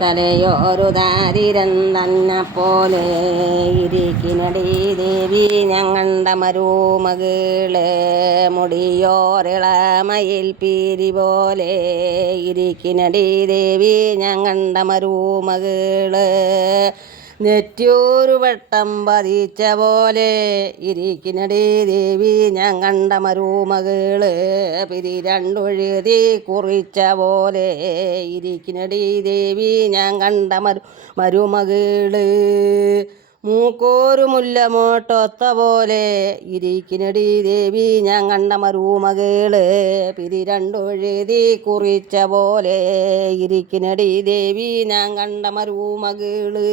തലയോരു ദാരിരൻ തന്നെ പോലെ ഇരിക്കിനടി ദേവി ഞങ്ങളുടെ മരുമകള് മുടിയോരിളമയിൽ പീരി പോലെ ഇരിക്കിനടി ദേവി ഞങ്ങളുടെ മരുമകള് നെറ്റൂരു വെട്ടം പതിച്ച പോലെ ഇരിക്കിനടി ദേവി ഞാൻ കണ്ട മരുമകള് പിരി രണ്ടൊഴുതി കുറിച്ച പോലെ ഇരിക്കിനടി ദേവി ഞാൻ കണ്ട മരുമകള് മൂക്കോരു മുല്ലമോട്ടൊത്ത പോലെ ഇരിക്കിനടി ദേവി ഞാൻ കണ്ട മരുമകള് പിരി രണ്ടൊഴുതി കുറിച്ച പോലെ ഇരിക്കിനടി ദേവി ഞാൻ കണ്ട മരുമകള്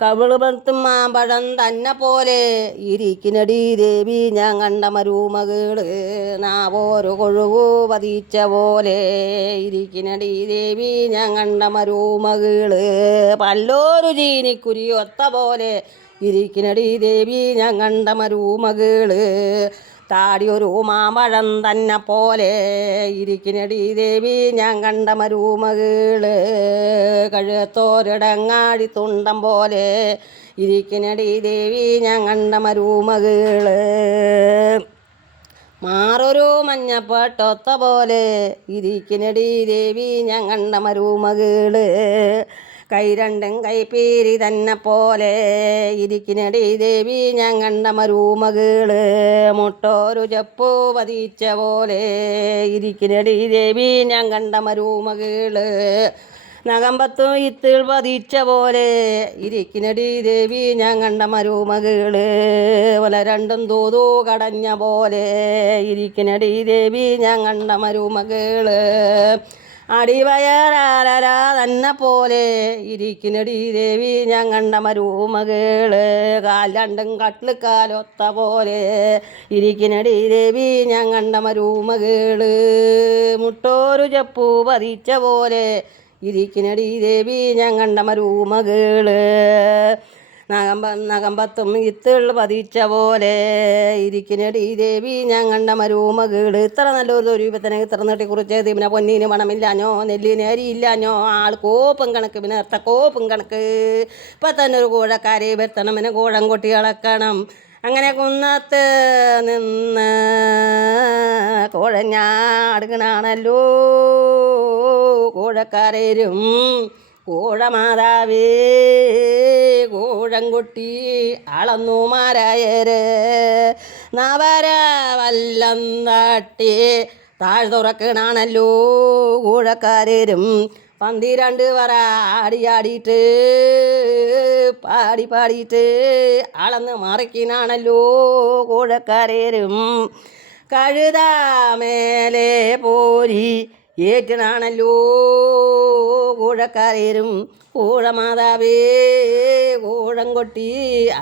കവിള് പത്തും മാമ്പഴം തന്നെ പോലെ ഇരിക്കിനടി ദേവി ഞാൻ കണ്ട മരുമകള് നാവോരു കൊഴുവു പതിച്ച പോലെ ഇരിക്കിനടി ദേവി ഞാൻ കണ്ട മരുമകള് പല്ലോരു ചീനിക്കുരിയൊത്ത പോലെ ഇരിക്കിനടി ദേവി ഞാൻ കണ്ട മരുമകള് താടിയൊരു മാമ്പഴം തന്നെ പോലെ ഇരിക്കിനടി ദേവി ഞാൻ കണ്ട മരുമകള് കഴുത്തോരിടങ്ങാടി തുണ്ടം പോലെ ഇരിക്കിനടി ദേവി ഞാൻ കണ്ട മരുമകള് മാറൊരു മഞ്ഞപ്പട്ടൊത്ത പോലെ ഇരിക്കിനടി ദേവി ഞാൻ കണ്ട മരുമകള് കൈ രണ്ടും കൈപ്പീരി തന്നെ പോലെ ഇരിക്കിനടി ദേവി ഞാൻ കണ്ട മരുമകള് മുട്ടോരു ചെപ്പു പതിച്ച പോലെ ഇരിക്കിനടി ദേവി ഞാൻ കണ്ട മരുമകള് നഖമ്പത്തും ഇത്തിൾ പതിച്ച പോലെ ഇരിക്കിനടി ദേവി ഞാൻ കണ്ട മരുമകള് വല രണ്ടും തൂതു കടഞ്ഞ പോലെ ഇരിക്കിനടി ദേവി ഞാൻ കണ്ട മരുമകള് അടിവയറാല തന്നെ പോലെ ഇരിക്കിനടി ദേവി ഞാൻ കണ്ട മരുമകള് കാൽ രണ്ടും കട്ടിൽക്കാലൊത്ത പോലെ ഇരിക്കിനടി ദേവി ഞാൻ കണ്ട മരുമകള് മുട്ടോരു ചെപ്പു പതിച്ച പോലെ ഇരിക്കിനടി ദേവി ഞാൻ കണ്ട മരുമകള് നഖമ്പത്തും ഇത്തിൾ പതിച്ച പോലെ ഇരിക്കിനടി ദേവി ഞാൻ കണ്ട മരുമകള് ഇത്ര നല്ലൊരു രൂപത്തിനെ ഇത്ര നീട്ടിക്കുറിച്ച് പിന്നെ പൊന്നിന് മണമില്ലാഞ്ഞോ നെല്ലിന് അരിയില്ലാഞ്ഞോ ആൾ കോപ്പും കണക്ക് പിന്നെ എത്ര കോപ്പും കണക്ക് ഇപ്പം തന്നെ ഒരു കൂഴക്കാരി വരുത്തണം പിന്നെ കൂഴം കൊട്ടി ഇളക്കണം അങ്ങനെ കുന്നത്ത് നിന്ന് കുഴഞ്ഞാടുകണാണല്ലോ കൂഴക്കാരേരും കൂഴമാതാവേ കൂഴംകൊട്ടി അളന്നു മാരായര് നവര വല്ലം തട്ടി താഴ്തുറക്കണാണല്ലോ കൂഴക്കാരേരും 12 വര ആടിയാടിയിട്ട് പാടിയിട്ട് അളന്ന് മറിക്കിനാണല്ലോ കൂഴക്കാരേരും കഴുത മേലെ പോരി ഏറ്റിനാണല്ലോ കൂഴക്കാരേരും കൂഴമാതാവേ കൂഴം കൊട്ടി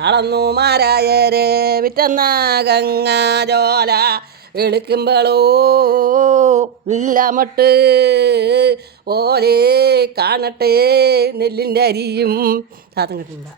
അളന്നു മാരായരെ വിറ്റന്ന ഗംഗാജോല എടുക്കുമ്പോളോ ഇല്ലാമട്ട് ഓരേ കാണട്ടെ നെല്ലിൻ്റെ അരിയും സാധനം കിട്ടില്ല.